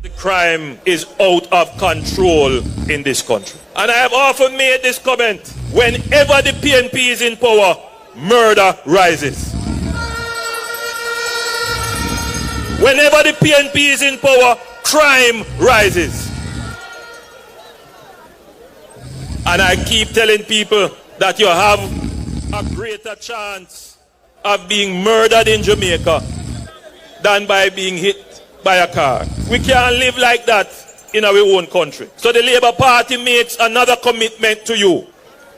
The crime is out of control in this country. And I have often made this comment: whenever the PNP is in power, murder rises. Whenever the PNP is in power, crime rises. And I keep telling people that you have a greater chance of being murdered in Jamaica than by being hit by a car. We can't live like that in our own country. So the Labour Party makes another commitment to you.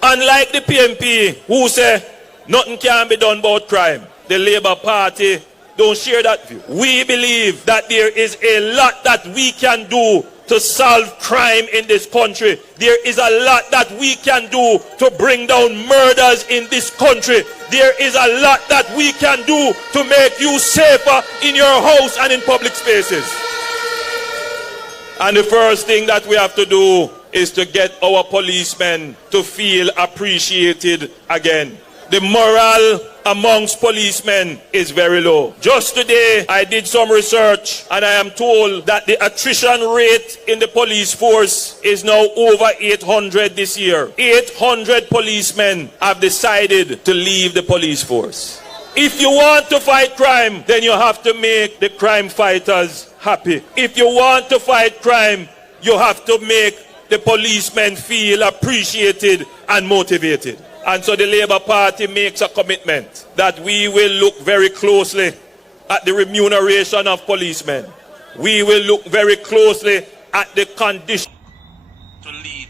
Unlike the PNP, who say nothing can be done about crime, the Labour Party don't share that view. We believe that there is a lot that we can do to solve crime in this country. There is a lot that we can do to bring down murders in this country. There is a lot that we can do to make you safer in your house and in public spaces. And the first thing that we have to do is to get our policemen to feel appreciated again. The morale amongst policemen is very low. Just today, I did some research and I am told that the attrition rate in the police force is now over 800 this year. 800 policemen have decided to leave the police force. If you want to fight crime, then you have to make the crime fighters happy. If you want to fight crime, you have to make the policemen feel appreciated and motivated. And so the Labour Party makes a commitment that we will look very closely at the remuneration of policemen. We will look very closely at the condition to lead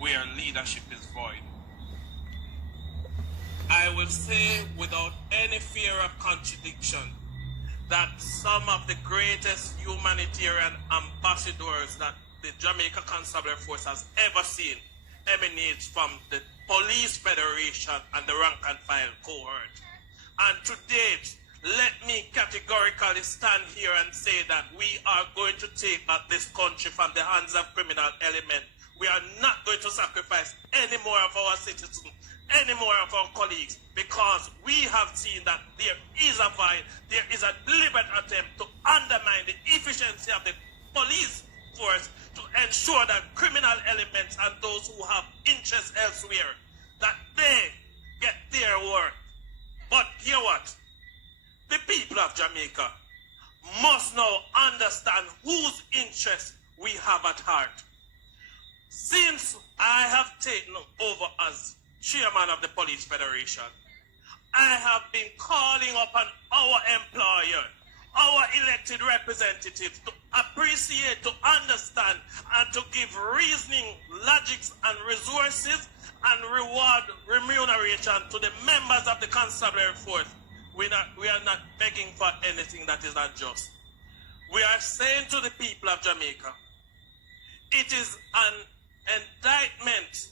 where leadership is void. I will say without any fear of contradiction that some of the greatest humanitarian ambassadors that the Jamaica Constabulary Force has ever seen emanates from the Police Federation and the rank and file cohort. And to date, let me categorically stand here and say that we are going to take back this country from the hands of criminal element. We are not going to sacrifice any more of our citizens, any more of our colleagues, because we have seen that there is a fight, there is a deliberate attempt to undermine the efficiency of the police force to ensure that criminal elements and those who have interests elsewhere, that they get their work. But hear what? The people of Jamaica must now understand whose interests we have at heart. Since I have taken over as chairman of the Police Federation, I have been calling upon our employer, our elected representatives, to appreciate, to understand, and to give reasoning, logics, and resources and reward remuneration to the members of the constabulary force. We are not begging for anything that is unjust. We are saying to the people of Jamaica, it is an indictment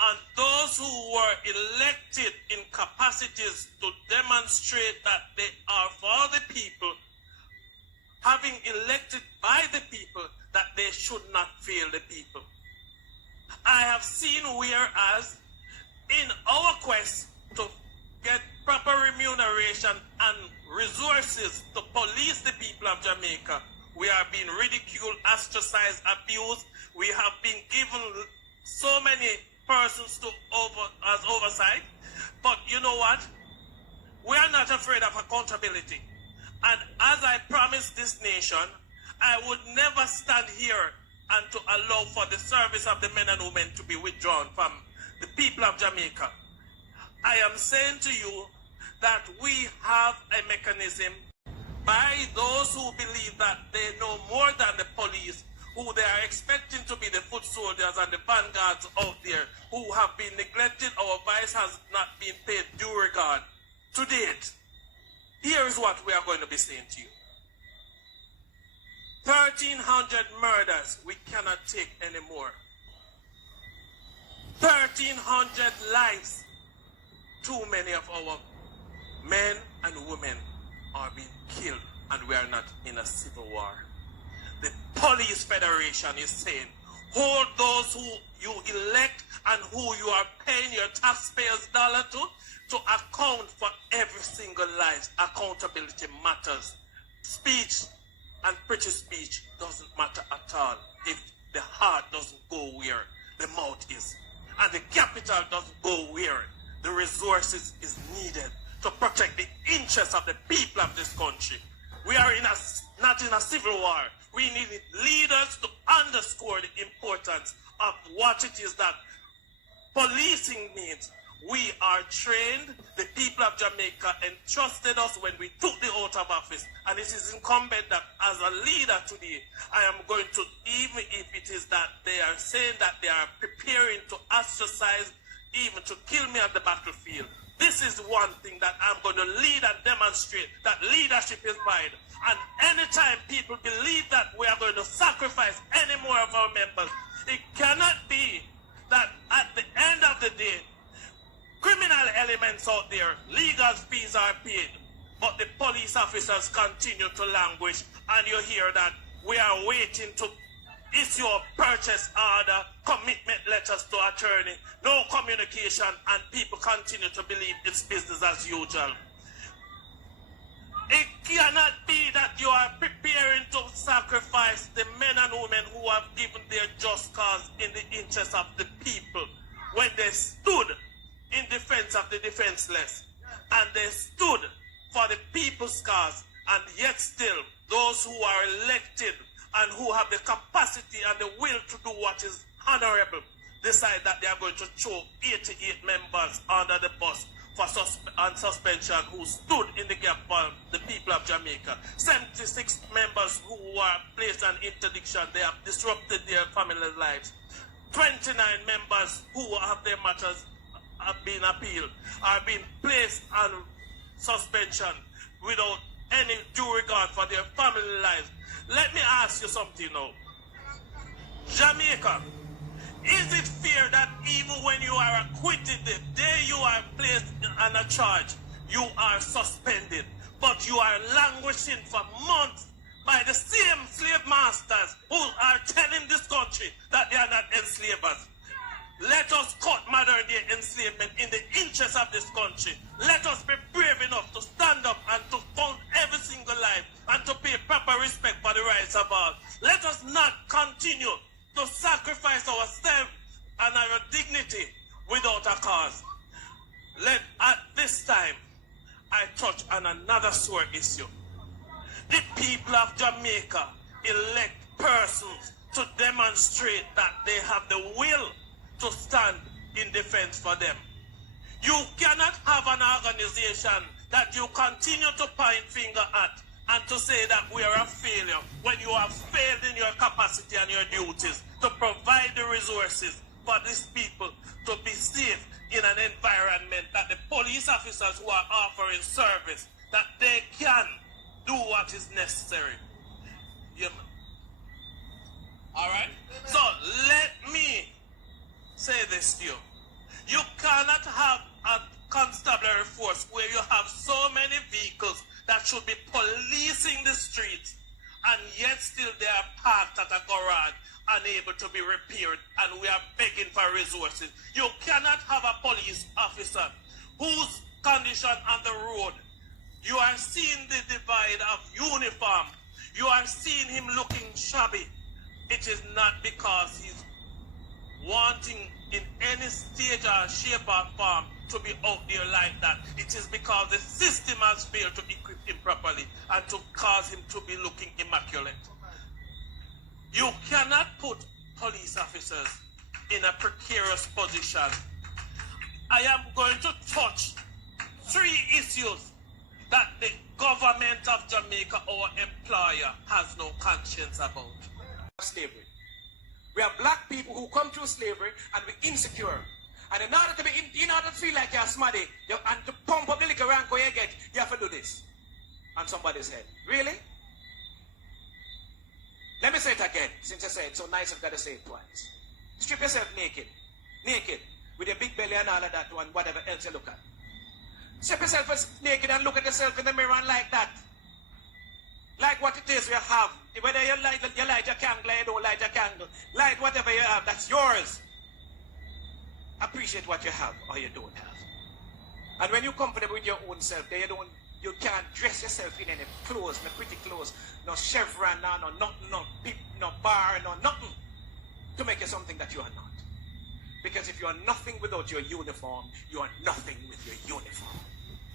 on those who were elected in capacities to demonstrate that they are for the people, having elected by the people, that they should not fail the people. I have seen whereas in our quest to get proper remuneration and resources to police the people of Jamaica, we are being ridiculed, ostracized, abused. We have been given so many persons as oversight. But you know what? We are not afraid of accountability. And as I promised this nation, I would never stand here and to allow for the service of the men and women to be withdrawn from the people of Jamaica. I am saying to you that we have a mechanism by those who believe that they know more than the police, who they are expecting to be the foot soldiers and the vanguards out there, who have been neglected. Our vice has not been paid due regard. To date, here is what we are going to be saying to you. 1,300 murders we cannot take anymore. 1,300 lives. Too many of our men and women are being killed, and we are not in a civil war. The Police Federation is saying, hold those who you elect and who you are paying your taxpayers' dollar to account for every single life. Accountability matters. Speech and pretty speech doesn't matter at all if the heart doesn't go where the mouth is. And the capital doesn't go where the resources is needed to protect the interests of the people of this country. We are not in a civil war. We need leaders to underscore the importance of what it is that policing means. We are trained. The people of Jamaica entrusted us when we took the oath of office. And it is incumbent that as a leader today, I am going to, even if it is that they are saying that they are preparing to ostracize, even to kill me at the battlefield, this is one thing that I'm going to lead and demonstrate, that leadership is mine. And anytime people believe that we are going to sacrifice any more of our members, it cannot be that at the end of the day, criminal elements out there, legal fees are paid, but the police officers continue to languish, and you hear that we are waiting to issue a purchase order, commitment letters to attorney, no communication, and people continue to believe it's business as usual. It cannot be that you are preparing to sacrifice the men and women who have given their just cause in the interest of the people when they stood in defense of the defenseless, and they stood for the people's cause, and yet still those who are elected and who have the capacity and the will to do what is honorable decide that they are going to throw 88 members under the bus for suspension who stood in the gap for the people of Jamaica. 76 members who were placed on interdiction, they have disrupted their family lives. 29 members who have their matters have been appealed, are being placed on suspension without any due regard for their family lives. Let me ask you something now. Jamaica, is it fair that even when you are acquitted, the day you are placed on a charge, you are suspended, but you are languishing for months by the same slave masters who are telling this country that they are not enslavers? Let us cut modern day enslavement in the interest of this country. Let us be brave enough to stand up and to found every single life and to pay proper respect for the rights of all. Let us not continue to sacrifice ourselves and our dignity without a cause. At this time, I touch on another sore issue. The people of Jamaica elect persons to demonstrate that they have the will to stand in defense for them. You cannot have an organization that you continue to point finger at and to say that we are a failure when you have failed in your capacity and your duties to provide the resources for these people to be safe in an environment that the police officers who are offering service, that they can do what is necessary. Yeah. All right? So let me say this to you. You cannot have a constabulary force where you have so many vehicles that should be policing the streets, and yet still they are parked at a garage, unable to be repaired, and we are begging for resources. You cannot have a police officer whose condition on the road, you are seeing the divide of uniform, you are seeing him looking shabby. It is not because he's wanting in any stage or shape or form to be out there like that. It is because the system has failed to equip him properly and to cause him to be looking immaculate. You cannot put police officers in a precarious position. I am going to touch 3 issues that the government of Jamaica, our employer, has no conscience about. Slavery. We are black people who come through slavery and we're insecure. And in order to feel like you're smarty, and to pump up the little rank you get, you have to do this on somebody's head. Really? Let me say it again, since I said it so nice, I've got to say it twice. Strip yourself naked. Naked. With your big belly and all of that and whatever else you look at. Strip yourself naked and look at yourself in the mirror and like that. Like what it is you have. Whether you light your candle or you don't light your candle. Light whatever you have, that's yours. Appreciate what you have or you don't have. And when you're comfortable with your own self, then you don't You can't dress yourself in any clothes, no pretty clothes, no chevron, no nothing, no bar, no nothing, to make you something that you are not. Because if you are nothing without your uniform, you are nothing with your uniform.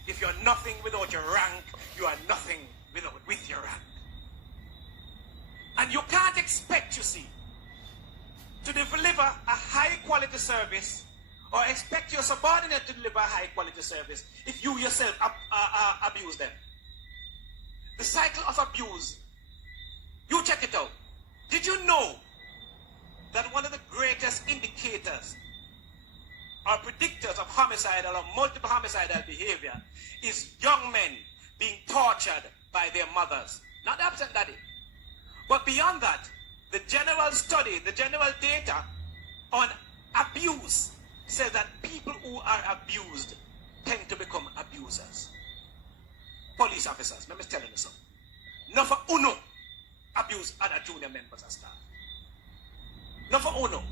If you are nothing without your rank, you are nothing with your rank. And you can't expect, you see, to deliver a high quality service or expect your subordinate to deliver a high quality service if you yourself abuse them. The cycle of abuse, you check it out. Did you know that one of the greatest indicators or predictors of homicidal or multiple homicidal behavior is young men being tortured by their mothers, not the absent daddy? But beyond that, the general study, the general data on abuse says that people who are abused tend to become abusers. Police officers, let me tell you something. Not for uno abuse other junior members of staff. Not for uno.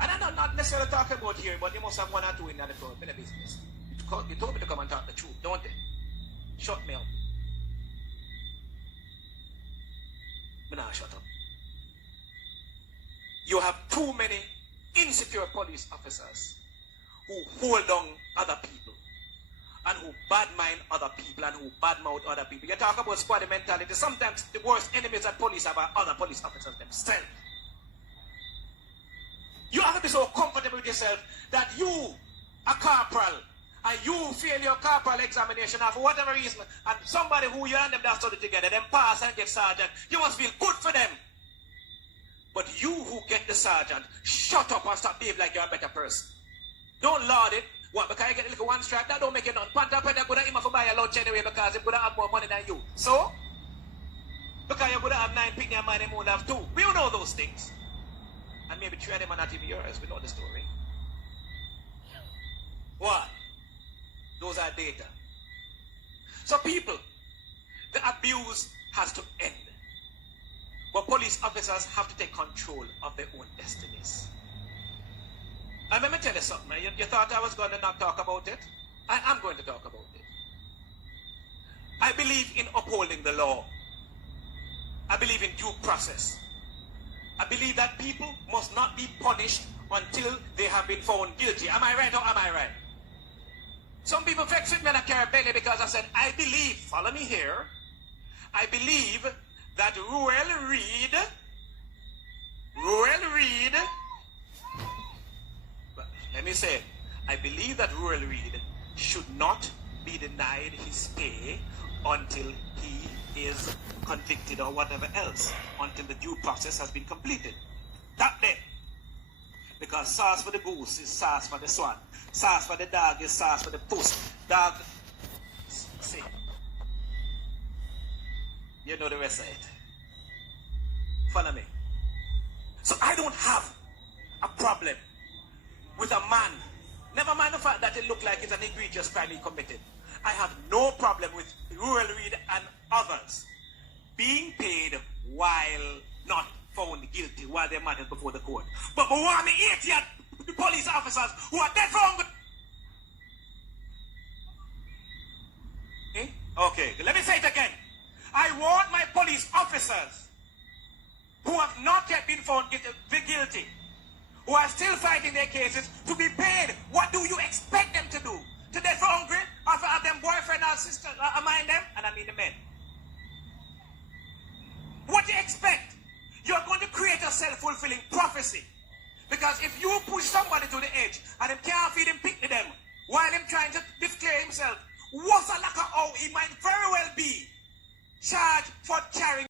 And I'm not necessarily talking about here, but you must have one or two in the business. You told me to come and talk the truth, don't they? Shut me up. But now shut up. You have too many insecure police officers who hold down other people and who badmind other people and who badmouth other people. You talk about squad mentality. Sometimes the worst enemies that police have are other police officers themselves. You have to be so comfortable with yourself that you, a corporal, and you fail your corporal examination for whatever reason, and somebody who you and them that study together, them pass and get sergeant, you must feel good for them. But you who get the sergeant, shut up and stop behaving like you're a better person. Don't laud it. What, because you get a little one stripe, that don't make it none. Panta Penta could have him buy a lunch anyway because he could have more money than you. So? Because you could have 9 picnic and money, he would have 2. We all know those things. And maybe 3 of them are not even yours. We know the story. Why? Those are data. So people, the abuse has to end. But police officers have to take control of their own destinies. And let me tell you something. You thought I was going to not talk about it? I am going to talk about it. I believe in upholding the law. I believe in due process. I believe that people must not be punished until they have been found guilty. Am I right or am I right? Some people vex with me and I carry belly because I said, I believe, follow me here, I believe that Ruel Reid, let me say, I believe that Ruel Reid should not be denied his pay until he is convicted or whatever else, until the due process has been completed. That day. Because sauce for the goose is sauce for the swan. Sauce for the dog is sauce for the puss. Dog, see. You know the rest of it. Follow me. So I don't have a problem with a man. Never mind the fact that it looked like it's an egregious crime he committed. I have no problem with Ruel Reid and others being paid while not found guilty, while they're managed before the court. But we want the 80 police officers who are dead wrong. Okay, let me say it again. I want my police officers who have not yet been found guilty, who are still fighting their cases, to be paid. What do you expect them to do? To death for hungry? Or to have them boyfriend or sister? I mind them? And I mean the men. What do you expect? You're going to create a self-fulfilling prophecy. Because if you push somebody to the edge and him can't feed him pick to them while him trying to declare himself